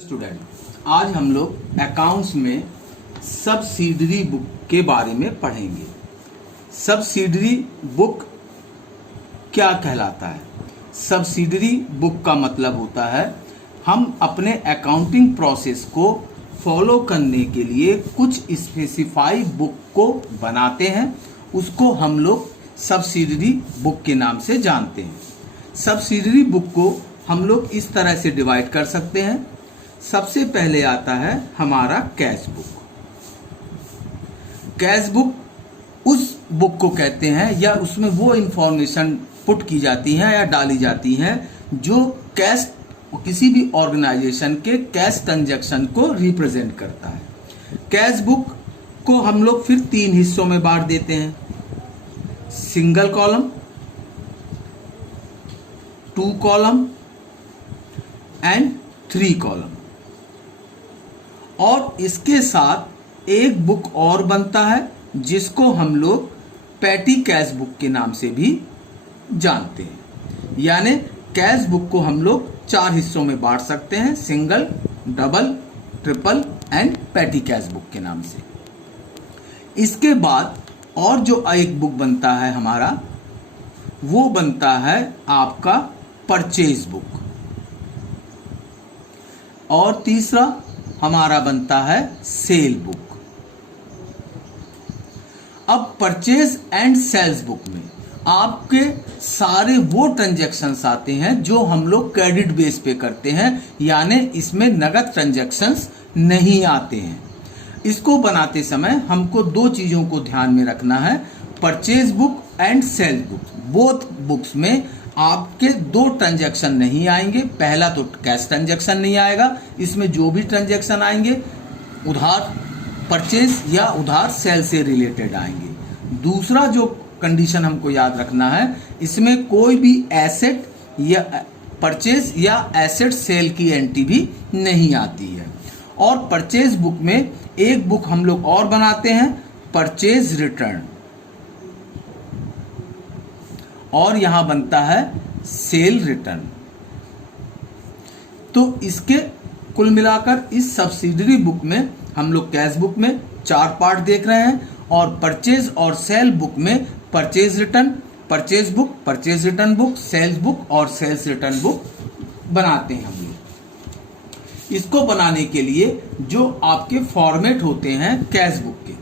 Student, आज हम लोग अकाउंट्स में सब्सिडरी बुक के बारे में पढ़ेंगे। सब्सिडरी बुक क्या कहलाता है? सब्सिडरी बुक का मतलब होता है हम अपने अकाउंटिंग प्रोसेस को फॉलो करने के लिए कुछ स्पेसिफाई बुक को बनाते हैं, उसको हम लोग सब्सिडरी बुक के नाम से जानते हैं। सब्सिडरी बुक को हम लोग इस तरह से डिवाइड कर सकते हैं। सबसे पहले आता है हमारा कैश बुक। कैश बुक उस बुक को कहते हैं या उसमें वो इंफॉर्मेशन पुट की जाती है या डाली जाती है जो कैश किसी भी ऑर्गेनाइजेशन के कैश ट्रांजैक्शन को रिप्रेजेंट करता है। कैश बुक को हम लोग फिर 3 हिस्सों में बांट देते हैं, single column, 2 column and 3 column. और इसके साथ एक बुक और बनता है जिसको हम लोग पैटी कैश बुक के नाम से भी जानते हैं। यानी कैश बुक को हम लोग 4 हिस्सों में बांट सकते हैं, single, double, triple and petty cash book के नाम से। इसके बाद और जो एक बुक बनता है हमारा, वो बनता है आपका परचेज बुक। और तीसरा हमारा बनता है सेल बुक। अब परचेज एंड सेल्स बुक में आपके सारे वो ट्रांजैक्शंस आते हैं जो हम लोग क्रेडिट बेस पे करते हैं, यानी इसमें नगद ट्रांजैक्शंस नहीं आते हैं। इसको बनाते समय हमको 2 चीजों को ध्यान में रखना है, purchase book and cell book. Both books में आपके 2 ट्रांजैक्शन नहीं आएंगे। पहला तो कैश ट्रांजैक्शन नहीं आएगा, इसमें जो भी ट्रांजैक्शन आएंगे उधार परचेज या उधार सेल से रिलेटेड आएंगे। दूसरा जो कंडीशन हमको याद रखना है, इसमें कोई भी एसेट या परचेज या एसेट सेल की एंट्री भी नहीं आती है। और परचेज बुक में एक बुक हम लोग और बनाते हैं, परचेज रिटर्न, और यहां बनता है सेल रिटर्न। तो इसके कुल मिलाकर इस सब्सिडरी बुक में हम लोग कैश बुक में 4 पार्ट देख रहे हैं, और परचेज और सेल बुक में purchase return, purchase book, purchase return book, sales book और सेल्स रिटर्न बुक बनाते हैं हम लोग। इसको बनाने के लिए जो आपके फॉर्मेट होते हैं कैश बुक के,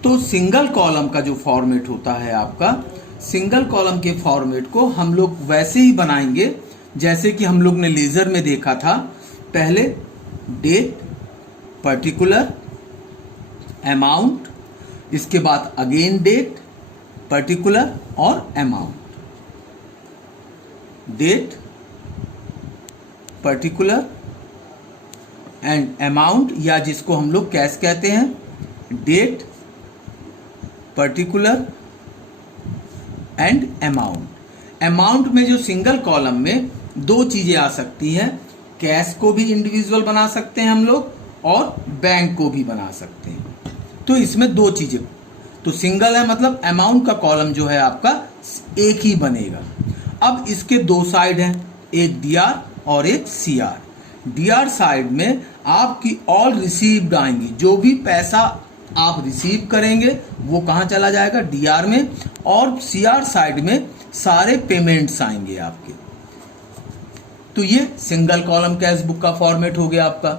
तो सिंगल कॉलम का जो फॉर्मेट होता है आपका, सिंगल कॉलम के फॉर्मेट को हम लोग वैसे ही बनाएंगे जैसे कि हम लोग ने लेजर में देखा था। पहले डेट, पर्टिकुलर, अमाउंट, इसके बाद अगेन डेट, पर्टिकुलर और amount. Date, particular and amount, या जिसको हम लोग कैश कहते हैं, date, particular and amount. Amount में जो सिंगल कॉलम में 2 चीजें आ सकती हैं, कैश को भी इंडिविजुअल बना सकते हैं हम लोग और बैंक को भी बना सकते हैं। तो इसमें 2 चीजें, तो सिंगल है मतलब अमाउंट का कॉलम जो है आपका एक ही बनेगा। अब इसके 2 साइड हैं, एक डीआर और एक सीआर। डीआर साइड में आपकी ऑल रिसीव्ड आएंगी, जो भी पैसा आप रिसीव करेंगे वो कहां चला जाएगा, डीआर में। और सीआर साइड में सारे पेमेंट्स आएंगे आपके। तो ये सिंगल कॉलम कैश बुक का फॉर्मेट हो गया आपका।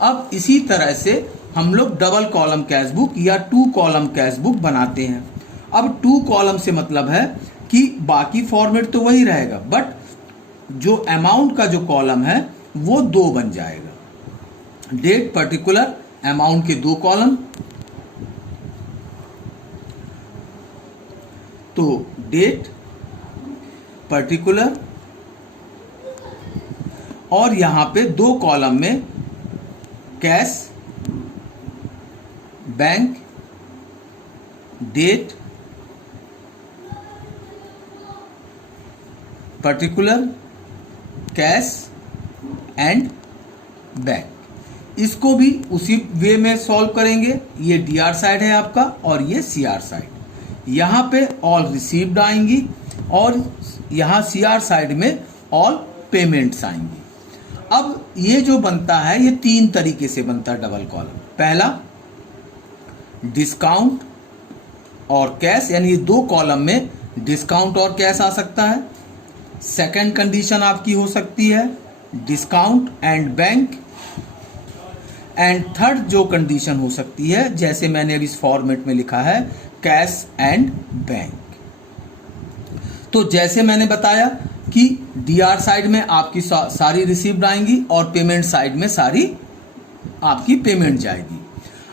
अब इसी तरह से हम लोग डबल कॉलम कैश बुक या 2 कॉलम कैश बुक बनाते हैं। अब 2 कॉलम से मतलब है कि बाकी फॉर्मेट तो वही रहेगा, बट जो अमाउंट का जो कॉलम है वो 2 बन जाएगा। डेट, पर्टिकुलर, अमाउंट के 2 कॉलम, तो डेट, पर्टिकुलर, और यहां पे 2 कॉलम में cash, bank, date, particular, cash and bank. इसको भी उसी वे में सॉल्व करेंगे। ये डीआर साइड है आपका और ये सीआर साइड। यहां पे ऑल रिसीव्ड आएंगी और यहां सीआर साइड में ऑल पेमेंट्स आएंगी। अब ये जो बनता है ये 3 तरीके से बनता है डबल कॉलम। पहला डिस्काउंट और कैश, यानी ये 2 कॉलम में डिस्काउंट और कैश आ सकता है। सेकंड कंडीशन आपकी हो सकती है discount and bank. And third जो कंडीशन हो सकती है, जैसे मैंने अभी इस फॉर्मेट में लिखा है, कैश एंड बैंक। तो जैसे मैंने बताया कि डीआर साइड में आपकी सारी रिसीव्ड आएंगी और पेमेंट साइड में सारी आपकी पेमेंट जाएगी।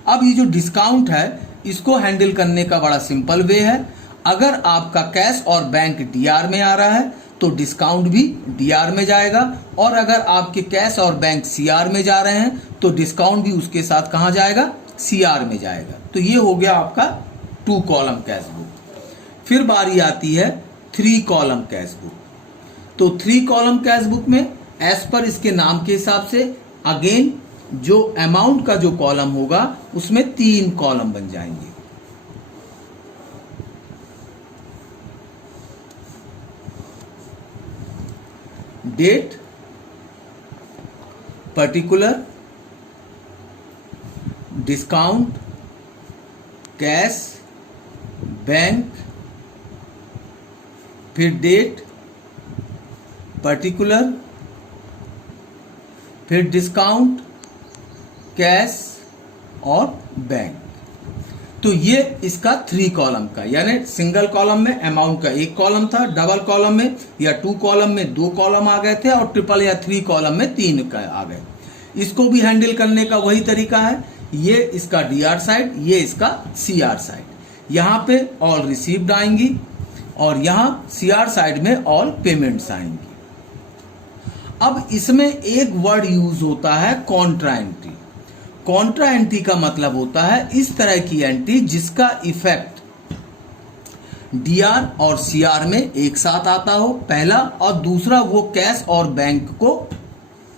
अब ये जो डिस्काउंट है इसको हैंडल करने का बड़ा सिंपल वे है। अगर आपका कैश और बैंक डीआर में आ रहा है तो डिस्काउंट भी डीआर में जाएगा, और अगर आपके कैश और बैंक सीआर में जा रहे हैं तो डिस्काउंट भी उसके साथ कहाँ जाएगा, सीआर में जाएगा। तो ये हो गया आपका 2 कॉलम कैश बुक। फिर बारी आती है 3 कॉलम कैश बुक। तो 3 कॉलम कैश बुक में एज पर इसके नाम के हिसाब से अगेन जो अमाउंट का जो कॉलम होगा उसमें 3 कॉलम बन जाएंगे। Date, particular, discount, cash, bank, फिर डेट, पर्टिकुलर, फिर डिस्काउंट, कैश और बैंक। तो ये इसका 3 कॉलम का, यानी सिंगल कॉलम में अमाउंट का 1 कॉलम था, डबल कॉलम में या 2 कॉलम में 2 कॉलम आ गए थे, और ट्रिपल या 3 कॉलम में 3 का आ गए। इसको भी हैंडल करने का वही तरीका है। ये इसका डीआर साइड, ये इसका सीआर साइड। यहाँ पे ऑल रिसीव्ड आएंगी और यहाँ सीआर साइड में ऑल पेमेंट्स आएंगी। अब इसमें एक वर्ड यूज होता है कॉन्ट्रा एंट्री। कॉन्ट्रा एंट्री का मतलब होता है इस तरह की एंट्री जिसका इफेक्ट डीआर और सीआर में एक साथ आता हो, पहला, और दूसरा वो कैश और बैंक को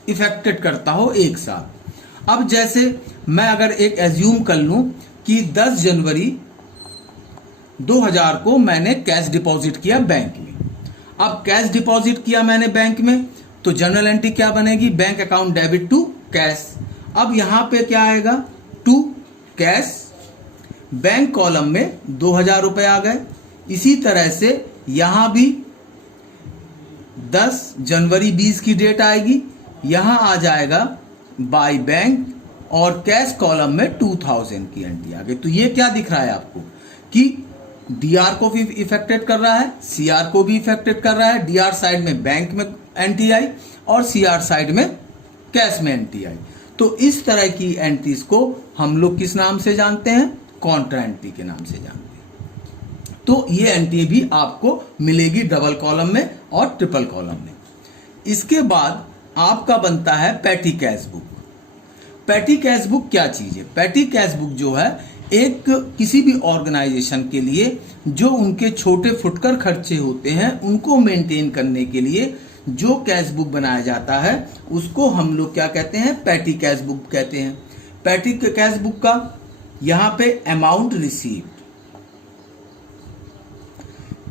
इफेक्टेड करता हो एक साथ। अब जैसे मैं अगर एक एज्यूम कर लूं कि 10 जनवरी 2000 को मैंने कैश डिपॉजिट किया बैंक में। अब कैश डिपॉजिट किया मैंने बैंक में, तो जनरल एंट्री क्या बनेगी, bank account debit to cash. अब यहां पे क्या आएगा, टू कैश, बैंक कॉलम में 2000 रुपए आ गए। इसी तरह से यहां भी 10 जनवरी 20 की डेट आएगी, यहां आ जाएगा बाय बैंक, और कैश कॉलम में 2000 की एंट्री आ गई। तो ये क्या दिख रहा है आपको कि डीआर को भी इफेक्टेड कर रहा है, सीआर को भी इफेक्टेड कर रहा है। डीआर साइड में बैंक में एंट्री आई और सीआर साइड में कैश में एंट्री आई। तो इस तरह की एंट्रीज को हम लोग किस नाम से जानते हैं, कॉन्ट्रा एंट्री के नाम से जानते हैं। तो ये एंट्री भी आपको मिलेगी डबल कॉलम में और ट्रिपल कॉलम में। इसके बाद आपका बनता है petty cash book. Petty cash book क्या चीज है, पैटी कैश बुक जो है एक किसी भी ऑर्गेनाइजेशन के लिए जो उनके छोटे फुटकर खर्चे होते हैं उनको मेंटेन करने के लिए जो कैश बुक बनाया जाता है उसको हम लोग क्या कहते हैं, पैटी कैश बुक कहते हैं। पैटी कैश बुक का यहां पे अमाउंट रिसीव्ड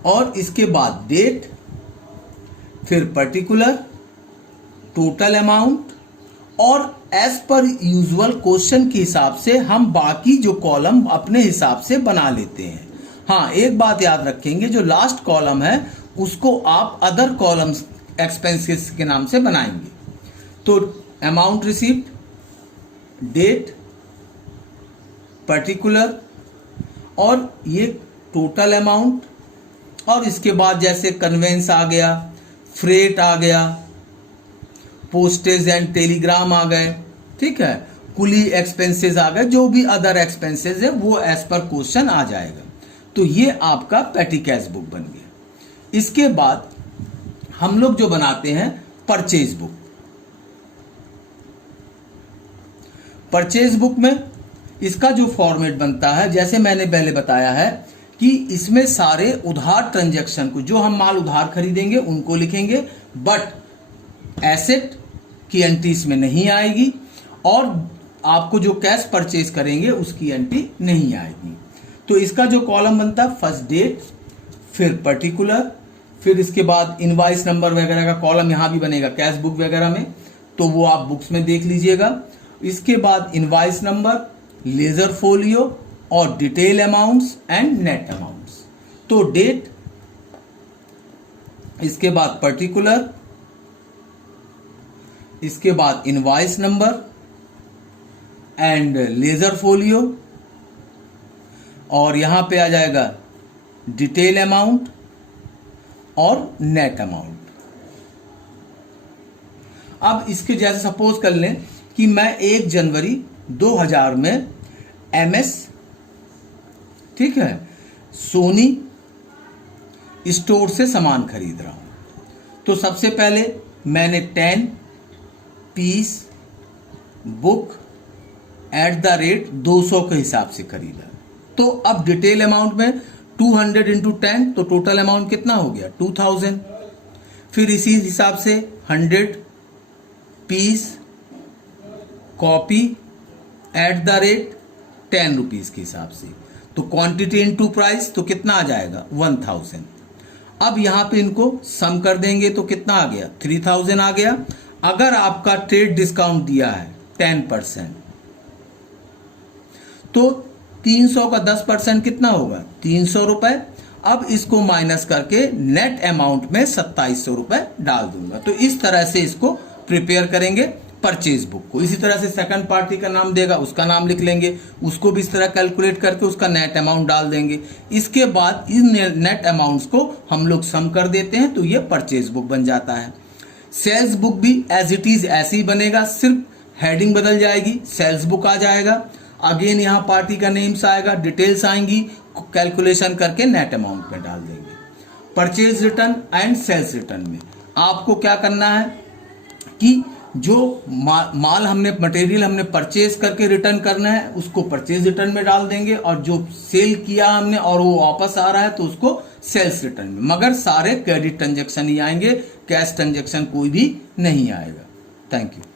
और इसके बाद डेट, फिर पर्टिकुलर, टोटल अमाउंट, और एज पर यूजुअल क्वेश्चन के हिसाब से हम बाकी जो कॉलम अपने हिसाब से बना लेते हैं। हाँ, एक बात याद रखेंगे, जो लास्ट कॉलम है उसको आप अदर कॉलम्स एक्सपेंसेस के नाम से बनाएंगे। तो अमाउंट रिसीव्ड, डेट, पर्टिकुलर, और ये टोटल अमाउंट, और इसके बाद जैसे कन्वेंस आ गया, फ्रेट आ गया, पोस्टेज एंड टेलीग्राम आ गए, ठीक है, कुली एक्सपेंसेस आ गए, जो भी अदर एक्सपेंसेस है वो एज पर क्वेश्चन आ जाएगा। तो ये आपका पैटी कैश बुक बन गया। इसके बाद हम लोग जो बनाते हैं परचेज बुक। परचेज बुक में इसका जो फॉर्मेट बनता है, जैसे मैंने पहले बताया है कि इसमें सारे उधार ट्रांजैक्शन को, जो हम माल उधार खरीदेंगे उनको लिखेंगे, बट एसेट की एंट्री इसमें नहीं आएगी, और आपको जो कैश परचेज करेंगे उसकी एंट्री नहीं आएगी। तो इसका जो कॉलम बनता है, फर्स्ट डेट, फिर पर्टिकुलर, फिर इसके बाद इनवाइस नंबर वगैरह का कॉलम यहां भी बनेगा कैश बुक वगैरह में, तो वो आप बुक्स में देख लीजिएगा। इसके बाद इनवॉइस नंबर, लेजर फोलियो और detail amounts and net amounts. तो डेट, इसके बाद पर्टिकुलर, इसके बाद invoice number and ledger folio, और यहां पे आ जाएगा डिटेल अमाउंट और नेट अमाउंट। अब इसके जैसे सपोज कर लें कि मैं 1 जनवरी 2000 में MS, ठीक है, सोनी स्टोर से सामान खरीद रहा हूं। तो सबसे पहले मैंने 10 पीस बुक @ 200 के हिसाब से खरीदा। तो अब डिटेल अमाउंट में 200 × 10, तो टोटल अमाउंट कितना हो गया 2000। फिर इसी हिसाब से 100 पीस कॉपी @ 10 रुपीज के हिसाब से, तो क्वांटिटी इनटू प्राइस, तो कितना आ जाएगा 1000। अब यहां पे इनको सम कर देंगे तो कितना आ गया 3000 आ गया। अगर आपका ट्रेड डिस्काउंट दिया है 10%, तो 300 का 10% कितना होगा 300 रुपए। अब इसको माइनस करके नेट अमाउंट में 2700 रुपए डाल दूंगा। तो इस तरह से इसको प्रिपेयर करेंगे परचेज बुक को। इसी तरह से सेकंड पार्टी का नाम देगा, उसका नाम लिख लेंगे, उसको भी इस तरह कैलकुलेट करके उसका नेट अमाउंट डाल देंगे। इसके बाद इन नेट अमाउंट्स को हम लोग सम कर देते हैं, तो ये परचेज बुक बन जाता है। सेल्स बुक भी एज इट इज ऐसे ही बनेगा, सिर्फ हेडिंग बदल जाएगी, सेल्स बुक आ जाएगा। अगेन यहाँ पार्टी का नेम्स आएगा, डिटेल्स आएंगी, कैलकुलेशन करके नेट अमाउंट में डाल देंगे। Purchase return and sales return में आपको क्या करना है कि जो माल हमने, मटेरियल हमने परचेज करके रिटर्न करना है, उसको परचेज रिटर्न में डाल देंगे, और जो सेल किया हमने और वो वापस आ रहा है तो उसको सेल्स रिटर्न में। मगर सारे क्रेडिट ट्रांजैक्शन ही आएंगे, कैश ट्रांजैक्शन कोई भी नहीं आएगा। Thank you.